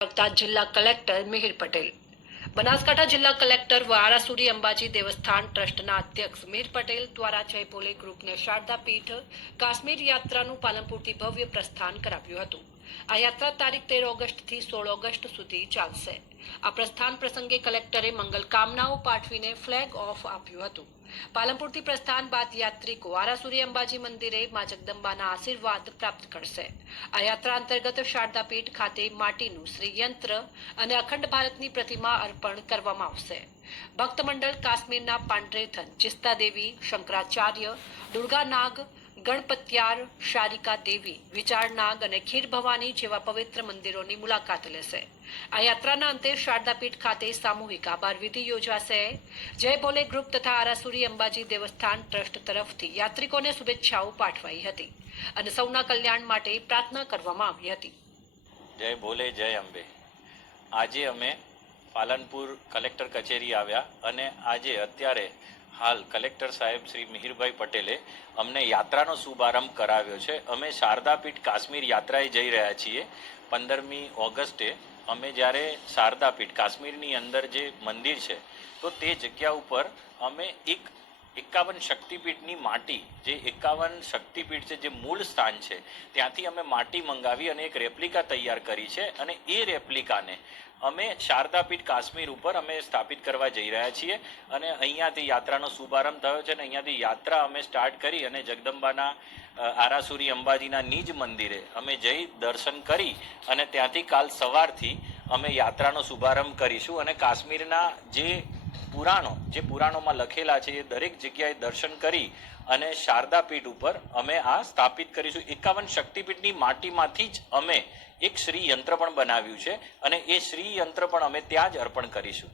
આવતા જિલ્લા કલેક્ટર મિહિર પટેલ. બનાસકાંઠા જિલ્લા કલેક્ટર વારાસુરી અંબાજી દેવસ્થાન ટ્રસ્ટના અધ્યક્ષ મિહિર પટેલ દ્વારા જયપોલે ગ્રુપને શારદા પીઠ કાશ્મીર યાત્રાનું પાલનપુરથી ભવ્ય પ્રસ્થાન કરાવ્યું હતું. આ યાત્રા તારીખ તેર ઓગસ્ટથી સોળ ઓગસ્ટ સુધી ચાલશે. આ પ્રસ્થાન પ્રસંગે કલેક્ટરે મંગલ કામનાઓ પાઠવીને ફ્લેગ ઓફ આપ્યું હતું. પાલનપુરથી પ્રસ્થાન બાદ યાત્રિકો આરાસુરી અંબાજી મંદિરે મા જગદંબાના આશીર્વાદ પ્રાપ્ત કરશે. આ યાત્રા અંતર્ગત શારદાપીઠ ખાતે માટીનું શ્રીયંત્ર અને અખંડ ભારતની પ્રતિમા અર્પણ કરવામાં આવશે. ભક્ત મંડળ કાશ્મીરના પાંડરેથન, ચિસ્તા દેવી, શંકરાચાર્ય, દુર્ગા નાગ ગણપત્યાર, શારિકા દેવી, વિચારનાગ અને ખીર ભવાની જેવા પવિત્ર મંદિરોની મુલાકાત લેશે. આ યાત્રાના અંતે શારદાપીઠ ખાતે સામૂહિક આભાર વિધિ યોજાશે. જય ભોલે ગ્રુપ તથા આરાસુરી અંબાજી દેવસ્થાન ટ્રસ્ટ તરફથી યાત્રિકોને શુભેચ્છાઓ પાઠવાઈ હતી અને સૌના કલ્યાણ માટે પ્રાર્થના કરવામાં આવી હતી. જય ભોલે, જય અંબે. આજે અમે પાલનપુર કલેક્ટર કચેરી આવ્યા અને આજે અત્યારે હાલ કલેક્ટર સાહેબ શ્રી મિહિરભાઈ પટેલે અમને યાત્રાનો શુભારંભ કરાવ્યો છે. અમે શારદાપીઠ કાશ્મીર યાત્રાએ જઈ રહ્યા છીએ. પંદરમી ઓગસ્ટે અમે જ્યારે શારદાપીઠ કાશ્મીરની અંદર જે મંદિર છે, તો તે જગ્યા ઉપર અમે એક એકાવન શક્તિપીઠની માટી, જે એકાવન શક્તિપીઠ છે, જે મૂળ સ્થાન છે, ત્યાંથી અમે માટી મંગાવી અને એક રેપ્લિકા તૈયાર કરી છે અને એ રેપ્લિકાને અમે શારદાપીઠ કાશ્મીર ઉપર અમે સ્થાપિત કરવા જઈ રહ્યા છીએ અને અહીંયાથી યાત્રાનો શુભારંભ થયો છે અને અહીંયાથી યાત્રા અમે સ્ટાર્ટ કરી અને જગદંબાના આરાસુરી અંબાજીના નિજ મંદિરે અમે જઈ દર્શન કરી અને ત્યાંથી કાલ સવારથી અમે યાત્રાનો શુભારંભ કરીશું અને કાશ્મીરના જે પુરાણો, જે પુરાણોમાં લખેલા છે, એ દરેક જગ્યાએ દર્શન કરી અને શારદાપીઠ ઉપર અમે આ સ્થાપિત કરીશું. એકાવન શક્તિપીઠની માટીમાંથી જ અમે એક શ્રી યંત્ર પણ બનાવ્યું છે અને એ શ્રી યંત્ર પણ અમે ત્યાં જ અર્પણ કરીશું.